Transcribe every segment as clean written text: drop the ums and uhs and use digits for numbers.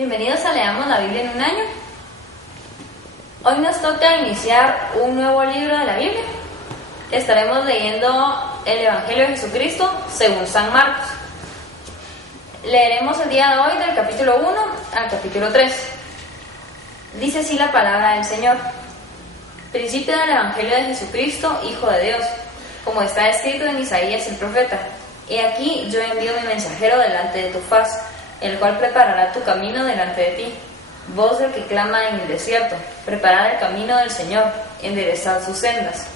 Bienvenidos a Leamos la Biblia en un año. Hoy nos toca iniciar un nuevo libro de la Biblia. Estaremos leyendo el Evangelio de Jesucristo según San Marcos. Leeremos el día de hoy del capítulo 1 al capítulo 3. Dice así la palabra del Señor. Principio del Evangelio de Jesucristo, Hijo de Dios, como está escrito en Isaías el profeta. He aquí yo envío mi mensajero delante de tu faz, el cual preparará tu camino delante de ti. Voz del que clama en el desierto, preparad el camino del Señor, enderezad sus sendas.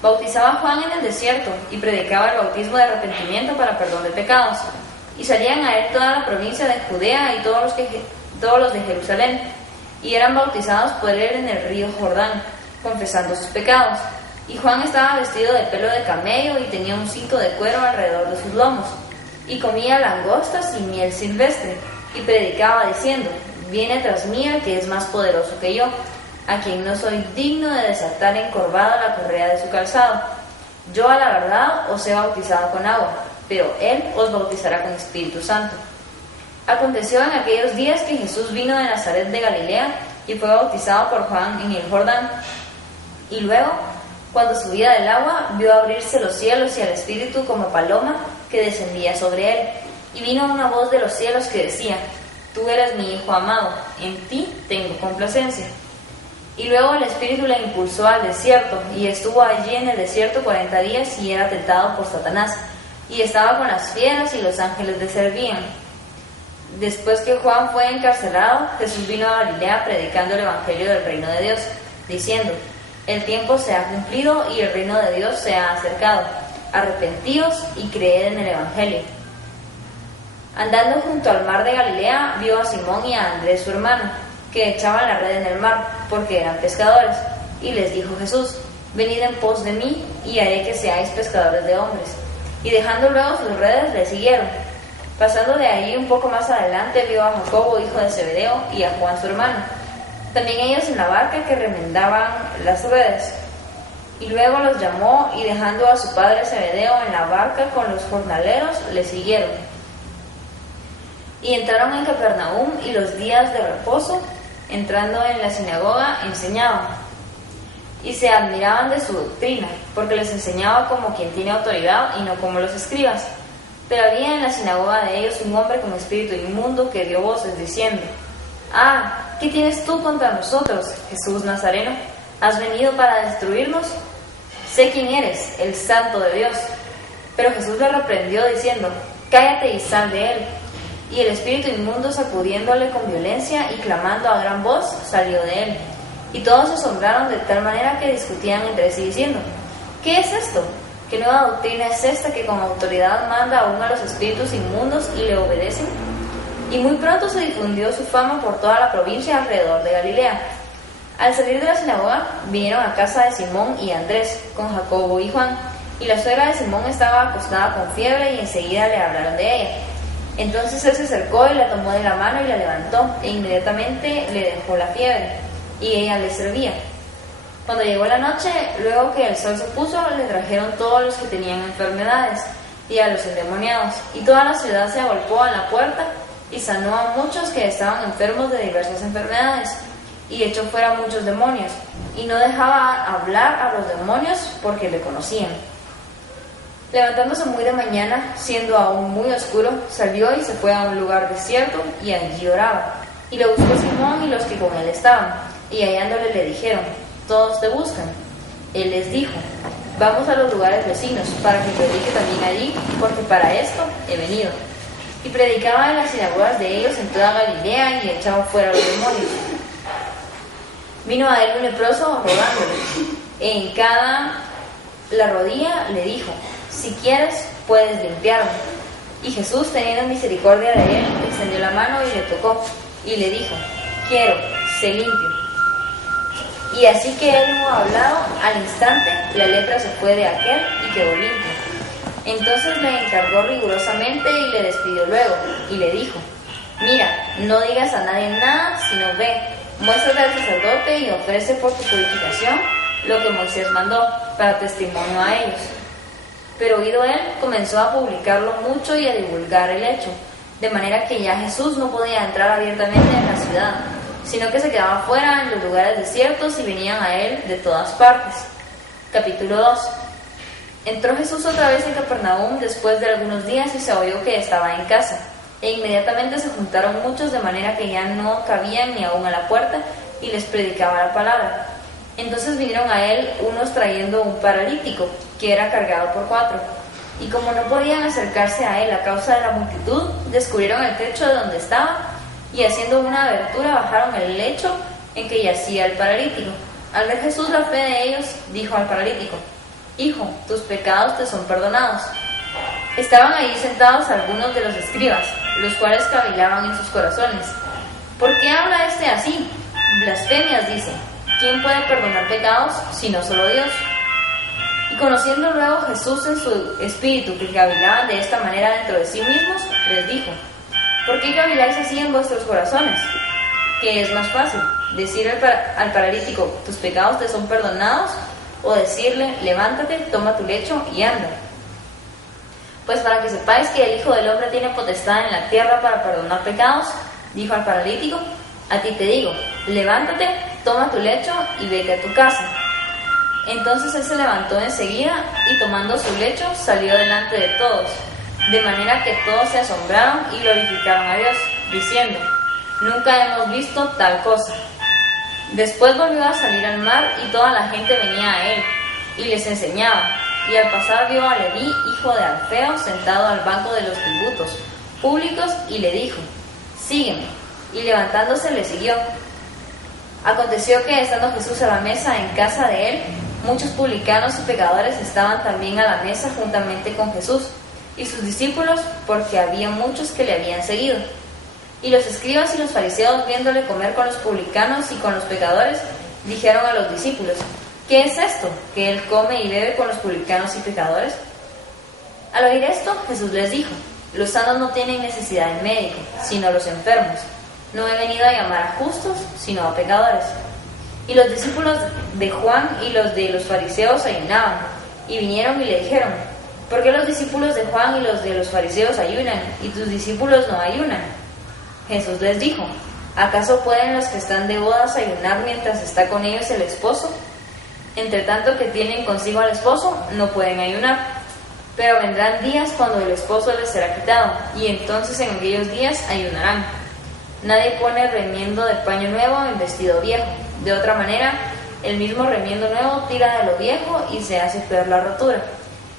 Bautizaba Juan en el desierto y predicaba el bautismo de arrepentimiento para perdón de pecados. Y salían a él toda la provincia de Judea y todos los de Jerusalén, y eran bautizados por él en el río Jordán, confesando sus pecados. Y Juan estaba vestido de pelo de camello y tenía un cinto de cuero alrededor de sus lomos. Y comía langostas y miel silvestre, y predicaba diciendo: viene tras mí el que es más poderoso que yo, a quien no soy digno de desatar encorvada la correa de su calzado. Yo a la verdad os he bautizado con agua, pero él os bautizará con Espíritu Santo. Aconteció en aquellos días que Jesús vino de Nazaret de Galilea y fue bautizado por Juan en el Jordán. Y luego, cuando subía del agua, vio abrirse los cielos y al Espíritu como paloma que descendía sobre él. Y vino una voz de los cielos que decía: tú eres mi Hijo amado, en ti tengo complacencia. Y luego el Espíritu le impulsó al desierto, y estuvo allí en el desierto 40 días y era tentado por Satanás. Y estaba con las fieras y los ángeles le servían. Después que Juan fue encarcelado, Jesús vino a Galilea predicando el Evangelio del reino de Dios, diciendo: el tiempo se ha cumplido y el reino de Dios se ha acercado. Arrepentíos y creed en el Evangelio. Andando junto al mar de Galilea, vio a Simón y a Andrés su hermano, que echaban la red en el mar, porque eran pescadores. Y les dijo Jesús: venid en pos de mí, y haré que seáis pescadores de hombres. Y dejando luego sus redes, le siguieron. Pasando de ahí un poco más adelante, vio a Jacobo, hijo de Zebedeo, y a Juan su hermano, también ellos en la barca que remendaban las redes. Y luego los llamó, y dejando a su padre Zebedeo en la barca con los jornaleros, le siguieron. Y entraron en Capernaum, y los días de reposo, entrando en la sinagoga, enseñaban. Y se admiraban de su doctrina, porque les enseñaba como quien tiene autoridad y no como los escribas. Pero había en la sinagoga de ellos un hombre con espíritu inmundo que dio voces diciendo: ¿qué tienes tú contra nosotros, Jesús Nazareno? ¿Has venido para destruirnos? Sé quién eres, el Santo de Dios. Pero Jesús le reprendió diciendo: cállate y sal de él. Y el espíritu inmundo, sacudiéndole con violencia y clamando a gran voz, salió de él. Y todos se asombraron de tal manera que discutían entre sí diciendo: ¿qué es esto? ¿Qué nueva doctrina es esta que con autoridad manda aún a los espíritus inmundos y le obedecen? Y muy pronto se difundió su fama por toda la provincia alrededor de Galilea. Al salir de la sinagoga, vinieron a casa de Simón y Andrés, con Jacobo y Juan, y la suegra de Simón estaba acostada con fiebre, y enseguida le hablaron de ella. Entonces él se acercó y la tomó de la mano y la levantó, e inmediatamente le dejó la fiebre, y ella le servía. Cuando llegó la noche, luego que el sol se puso, le trajeron todos los que tenían enfermedades, y a los endemoniados, y toda la ciudad se agolpó a la puerta, y sanó a muchos que estaban enfermos de diversas enfermedades, y echó fuera muchos demonios, y no dejaba hablar a los demonios porque le conocían. Levantándose muy de mañana, siendo aún muy oscuro, salió y se fue a un lugar desierto, y allí oraba. Y lo buscó Simón y los que con él estaban, y hallándole le dijeron: todos te buscan. Él les dijo: vamos a los lugares vecinos, para que predique también allí, porque para esto he venido. Y predicaba en las sinagogas de ellos en toda Galilea, y echaba fuera los demonios. Vino a él un leproso rogándole. En cada la rodilla le dijo: si quieres, puedes limpiarme. Y Jesús, teniendo misericordia de él, extendió la mano y le tocó, y le dijo: quiero, sé limpio. Y así que él hubo hablado, al instante la lepra se fue de aquel y quedó limpio. Entonces le encargó rigurosamente y le despidió luego, y le dijo: mira, no digas a nadie nada, sino ve, muéstrate al sacerdote y ofrece por tu purificación lo que Moisés mandó, para testimonio a ellos. Pero oído él, comenzó a publicarlo mucho y a divulgar el hecho. de manera que ya Jesús no podía entrar abiertamente en la ciudad, sino que se quedaba fuera en los lugares desiertos y venían a él de todas partes. Capítulo 2. Entró Jesús otra vez en Capernaum después de algunos días y se oyó que estaba en casa. E inmediatamente se juntaron muchos de manera que ya no cabían ni aún a la puerta, y les predicaba la palabra. Entonces vinieron a él unos trayendo un paralítico, que era cargado por 4. Y como no podían acercarse a él a causa de la multitud, descubrieron el techo de donde estaba, y haciendo una abertura bajaron el lecho en que yacía el paralítico. Al ver Jesús la fe de ellos, dijo al paralítico: Hijo, tus pecados te son perdonados. Estaban allí sentados algunos de los escribas, los cuales cavilaban en sus corazones: ¿por qué habla este así? Blasfemias dice. ¿Quién puede perdonar pecados sino solo Dios? Y conociendo luego Jesús en su espíritu que cavilaban de esta manera dentro de sí mismos, les dijo: ¿por qué caviláis así en vuestros corazones? ¿Qué es más fácil? ¿Decir al paralítico: tus pecados te son perdonados? ¿O decirle: levántate, toma tu lecho y anda? Pues para que sepáis que el Hijo del Hombre tiene potestad en la tierra para perdonar pecados, dijo al paralítico: a ti te digo, levántate, toma tu lecho y vete a tu casa. Entonces él se levantó enseguida y tomando su lecho salió delante de todos, de manera que todos se asombraron y glorificaron a Dios, diciendo: nunca hemos visto tal cosa. Después volvió a salir al mar y toda la gente venía a él y les enseñaba. Y al pasar vio a Leví, hijo de Alfeo, sentado al banco de los tributos públicos, y le dijo: sígueme. Y levantándose le siguió. Aconteció que estando Jesús a la mesa en casa de él, muchos publicanos y pecadores estaban también a la mesa juntamente con Jesús y sus discípulos, porque había muchos que le habían seguido. Y los escribas y los fariseos, viéndole comer con los publicanos y con los pecadores, dijeron a los discípulos: ¿qué es esto, que él come y bebe con los publicanos y pecadores? Al oír esto, Jesús les dijo: los sanos no tienen necesidad de médico, sino los enfermos. No he venido a llamar a justos, sino a pecadores. Y los discípulos de Juan y los de los fariseos ayunaban, y vinieron y le dijeron: ¿por qué los discípulos de Juan y los de los fariseos ayunan, y tus discípulos no ayunan? Jesús les dijo: ¿acaso pueden los que están de bodas ayunar mientras está con ellos el esposo? Entre tanto que tienen consigo al esposo, no pueden ayunar. Pero vendrán días cuando el esposo les será quitado, y entonces en aquellos días ayunarán. Nadie pone remiendo de paño nuevo en vestido viejo. De otra manera, el mismo remiendo nuevo tira de lo viejo y se hace peor la rotura.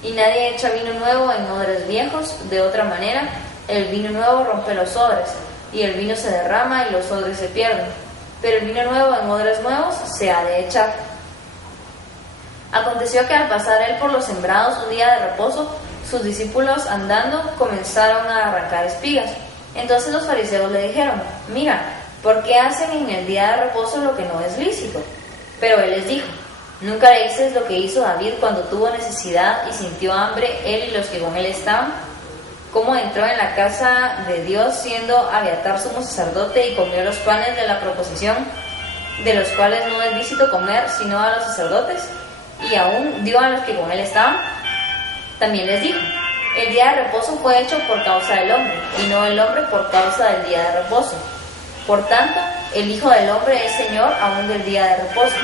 Y nadie echa vino nuevo en odres viejos. De otra manera, el vino nuevo rompe los odres, y el vino se derrama y los odres se pierden. Pero el vino nuevo en odres nuevos se ha de echar. Aconteció que al pasar él por los sembrados un día de reposo, sus discípulos andando comenzaron a arrancar espigas. Entonces los fariseos le dijeron: mira, ¿por qué hacen en el día de reposo lo que no es lícito? Pero él les dijo: ¿nunca leísteis lo que hizo David cuando tuvo necesidad y sintió hambre, él y los que con él estaban? ¿Cómo entró en la casa de Dios siendo Abiatar sumo sacerdote y comió los panes de la proposición, de los cuales no es lícito comer sino a los sacerdotes? Y aún dio a los que con él estaban. También les dijo: el día de reposo fue hecho por causa del hombre, y no el hombre por causa del día de reposo. Por tanto, el Hijo del Hombre es Señor aún del día de reposo.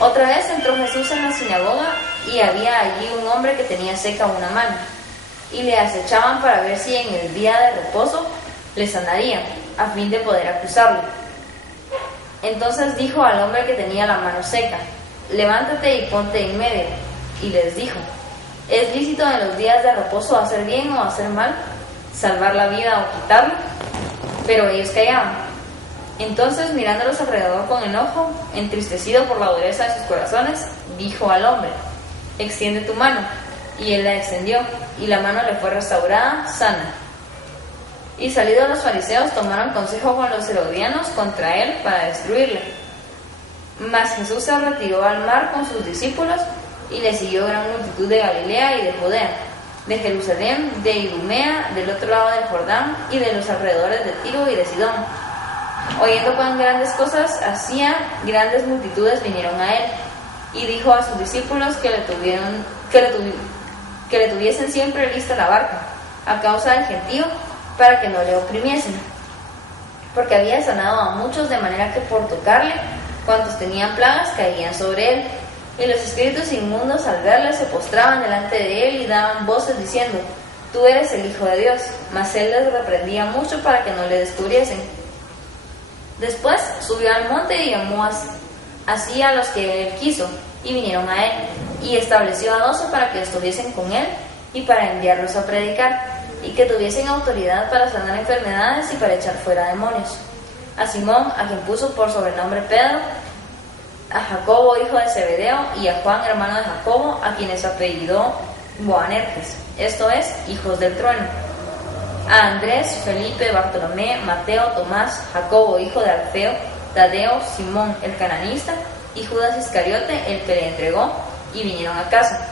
Otra vez entró Jesús en la sinagoga, y había allí un hombre que tenía seca una mano, y le acechaban para ver si en el día de reposo le sanarían, a fin de poder acusarlo. Entonces dijo al hombre que tenía la mano seca: levántate y ponte en medio. Y les dijo: ¿es lícito en los días de reposo hacer bien o hacer mal, salvar la vida o quitarla? Pero ellos callaban. Entonces, mirándolos alrededor con enojo, entristecido por la dureza de sus corazones, dijo al hombre: extiende tu mano. Y él la extendió, y la mano le fue restaurada, sana. Y salidos los fariseos, tomaron consejo con los herodianos contra él para destruirle. Mas Jesús se retiró al mar con sus discípulos, y le siguió gran multitud de Galilea y de Judea, de Jerusalén, de Idumea, del otro lado del Jordán, y de los alrededores de Tiro y de Sidón. Oyendo cuán grandes cosas hacía, grandes multitudes vinieron a él, y dijo a sus discípulos que le tuviesen siempre lista la barca, a causa del gentío, para que no le oprimiesen, porque había sanado a muchos, de manera que por tocarle, cuantos tenían plagas caían sobre él. Y los espíritus inmundos al verle se postraban delante de él y daban voces diciendo: Tú eres el Hijo de Dios. Mas él les reprendía mucho para que no le descubriesen. Después subió al monte y llamó así a los que él quiso, y vinieron a él, y estableció a 12 para que estuviesen con él y para enviarlos a predicar, y que tuviesen autoridad para sanar enfermedades y para echar fuera demonios. A Simón, a quien puso por sobrenombre Pedro, a Jacobo, hijo de Zebedeo, y a Juan, hermano de Jacobo, a quienes apellidó Boanerges, esto es, hijos del trueno. A Andrés, Felipe, Bartolomé, Mateo, Tomás, Jacobo, hijo de Alfeo, Tadeo, Simón, el cananista, y Judas Iscariote, el que le entregó, y vinieron a casa.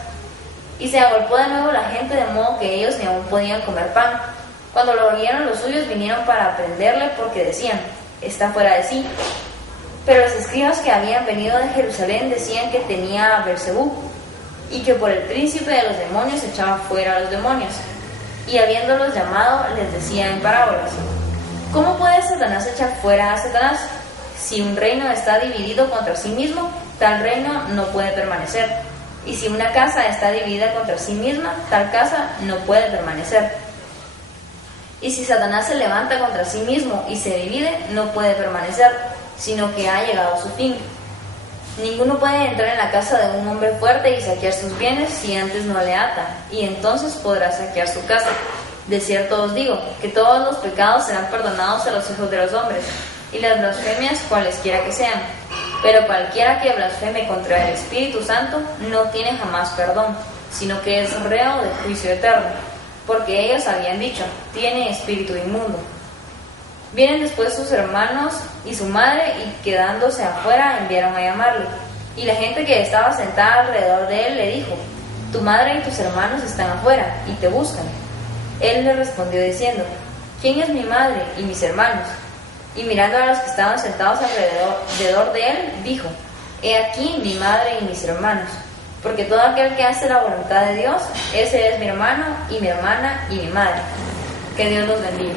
Y se agolpó de nuevo la gente, de modo que ellos ni aún podían comer pan. Cuando lo oyeron los suyos, vinieron para prenderle, porque decían: Está fuera de sí. Pero los escribas que habían venido de Jerusalén decían que tenía a Beelzebú, y que por el príncipe de los demonios echaba fuera a los demonios. Y habiéndolos llamado, les decía en parábolas: ¿Cómo puede Satanás echar fuera a Satanás? Si un reino está dividido contra sí mismo, tal reino no puede permanecer. Y si una casa está dividida contra sí misma, tal casa no puede permanecer. Y si Satanás se levanta contra sí mismo y se divide, no puede permanecer, sino que ha llegado a su fin. Ninguno puede entrar en la casa de un hombre fuerte y saquear sus bienes si antes no le ata, y entonces podrá saquear su casa. De cierto os digo, que todos los pecados serán perdonados a los hijos de los hombres, y las blasfemias cualesquiera que sean. Pero cualquiera que blasfeme contra el Espíritu Santo no tiene jamás perdón, sino que es reo de juicio eterno, porque ellos habían dicho: tiene espíritu inmundo. Vienen después sus hermanos y su madre, y quedándose afuera enviaron a llamarle. Y la gente que estaba sentada alrededor de él le dijo: Tu madre y tus hermanos están afuera y te buscan. Él le respondió diciendo: ¿Quién es mi madre y mis hermanos? Y mirando a los que estaban sentados alrededor de él, dijo: He aquí mi madre y mis hermanos, porque todo aquel que hace la voluntad de Dios, ese es mi hermano y mi hermana y mi madre. Que Dios los bendiga.